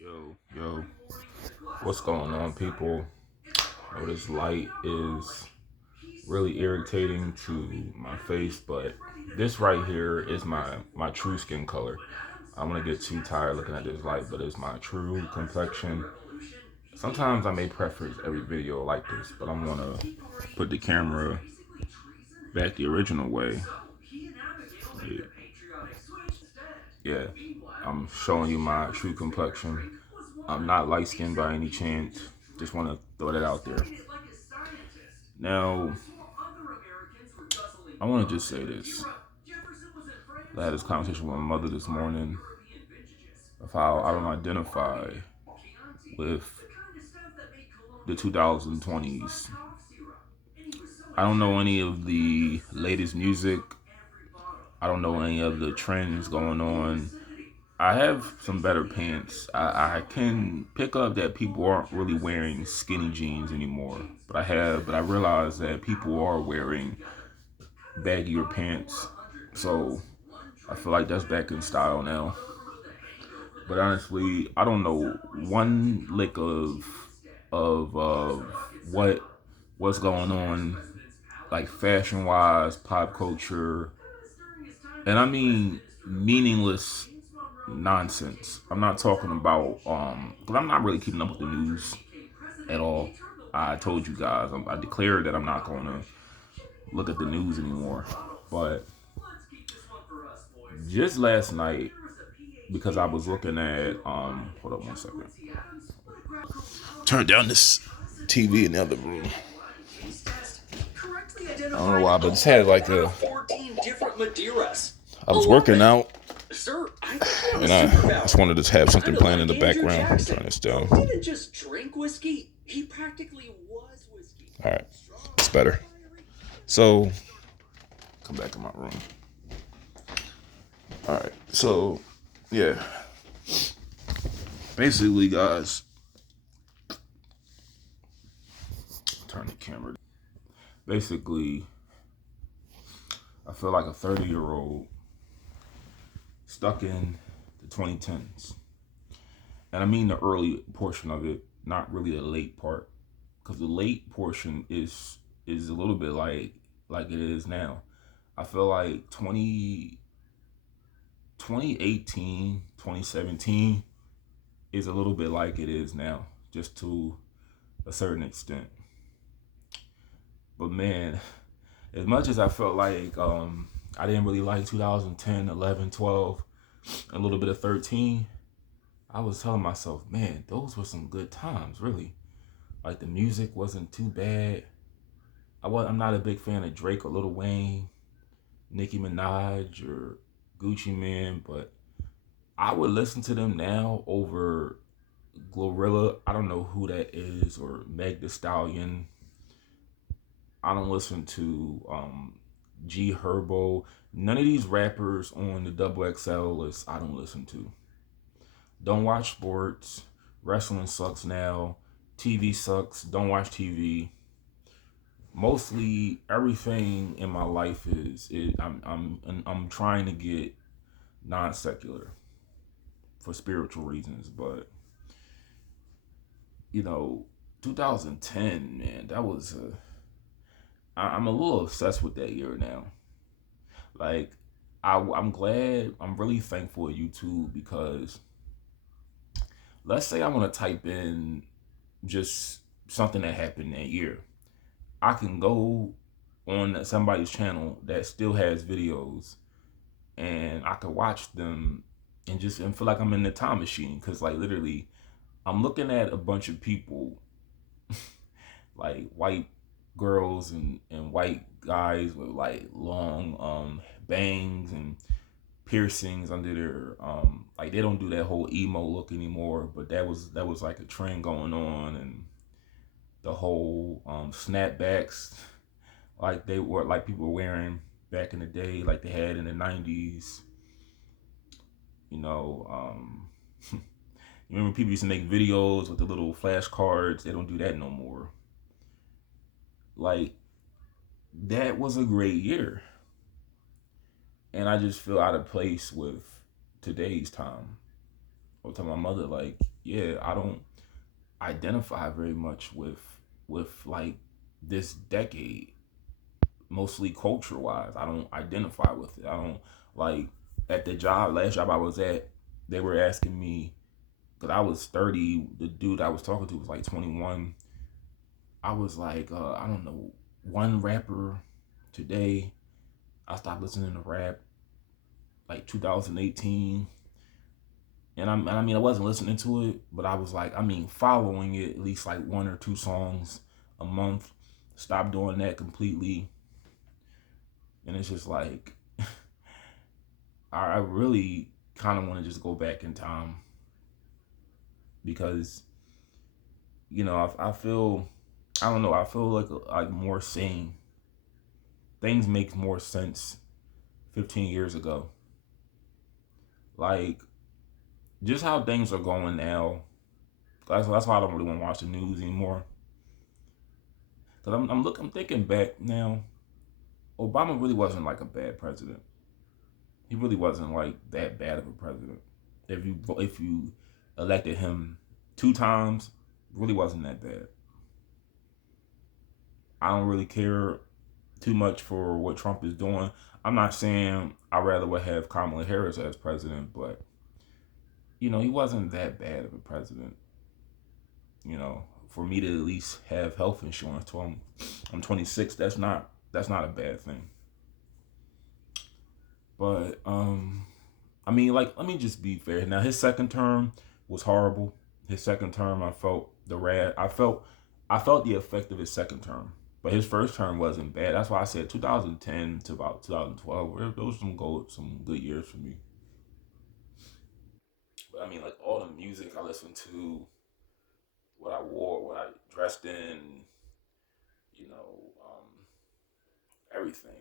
Yo, what's going on, people? Oh, this light is really irritating to my face, but this right here is my true skin color. I'm gonna get too tired looking at this light, but it's my true complexion. Sometimes I may preference every video like this, but I'm gonna put the camera back the original way. Yeah, yeah. I'm showing you my true complexion. I'm not light skinned by any chance. Just want to throw that out there. Now, I want to just say this. I had this conversation with my mother this morning of how I don't identify with the 2020s. I don't know any of the latest music. I don't know any of the trends going on. I have some better pants. I can pick up that people aren't really wearing skinny jeans anymore. But I realize that people are wearing baggier pants. So I feel like that's back in style now. But honestly, I don't know one lick of what's going on, like fashion wise, pop culture, and I mean meaningless nonsense. I'm not talking about because I'm not really keeping up with the news at all. I told you guys, I declared that I'm not going to look at the news anymore. But just last night, because I was looking at hold up one second. Turn down this TV in the other room. I don't know why, but it's had like a. I was working out, and I just wanted to have something playing in the background. Turn this down. He didn't just drink whiskey; he practically was whiskey. All right, it's better. So, come back in my room. All right, so yeah, basically, guys, turn the camera. Basically, I feel like a 30-year-old stuck in the 2010s. And I mean the early portion of it, not really the late part. Because the late portion is a little bit like it is now. I feel like 2018, 2017 is a little bit like it is now, just to a certain extent. But man, as much as I felt like I didn't really like 2010, 11, 12, a little bit of 13, I was telling myself, man, those were some good times, really. Like the music wasn't too bad. I'm not a big fan of Drake or Lil Wayne, Nicki Minaj or Gucci Mane, but I would listen to them now over Glorilla. I don't know who that is, or Meg Thee Stallion. I don't listen to G Herbo. None of these rappers on the Double XL list I don't listen to. Don't watch sports. Wrestling sucks now. TV sucks. Don't watch TV. Mostly everything in my life I'm trying to get non secular for spiritual reasons, but you know, 2010, man, that was I'm a little obsessed with that year now. Like, I'm glad, I'm really thankful for YouTube because let's say I want to type in just something that happened that year. I can go on somebody's channel that still has videos and I can watch them and feel like I'm in the time machine because like literally I'm looking at a bunch of people like white girls and white guys with like long bangs and piercings under their like they don't do that whole emo look anymore, but that was like a trend going on, and the whole snapbacks like they were like people were wearing back in the day, like they had in the 90s. You know, you remember people used to make videos with the little flashcards? They don't do that no more. Like, that was a great year. And I just feel out of place with today's time. I was telling my mother, like, yeah, I don't identify very much with like this decade, mostly culture wise. I don't identify with it. I don't like at the job last job I was at. They were asking me because I was 30. The dude I was talking to was like 21. I was like, I don't know, one rapper today. I stopped listening to rap like 2018. I mean, I wasn't listening to it, but I was like, I mean, following it at least like one or two songs a month. Stop doing that completely, and it's just like I really kind of want to just go back in time because I feel I don't know, I feel like more sane. Things make more sense 15 years ago. Like just how things are going now. That's why I don't really want to watch the news anymore. Cause I'm thinking back now. Obama really wasn't like a bad president. He really wasn't like that bad of a president. If you elected him 2 times, really wasn't that bad. I don't really care too much for what Trump is doing. I'm not saying I'd rather would have Kamala Harris as president, but he wasn't that bad of a president. For me to at least have health insurance to him, I'm 26. That's not a bad thing. But I mean, like, let me just be fair. Now, his second term was horrible. His second term, I felt the rad. I felt the effect of his second term. But his first term wasn't bad. That's why I said 2010 to about 2012. Those were some good years for me. But I mean, like all the music I listened to, what I wore, what I dressed in, you know, everything.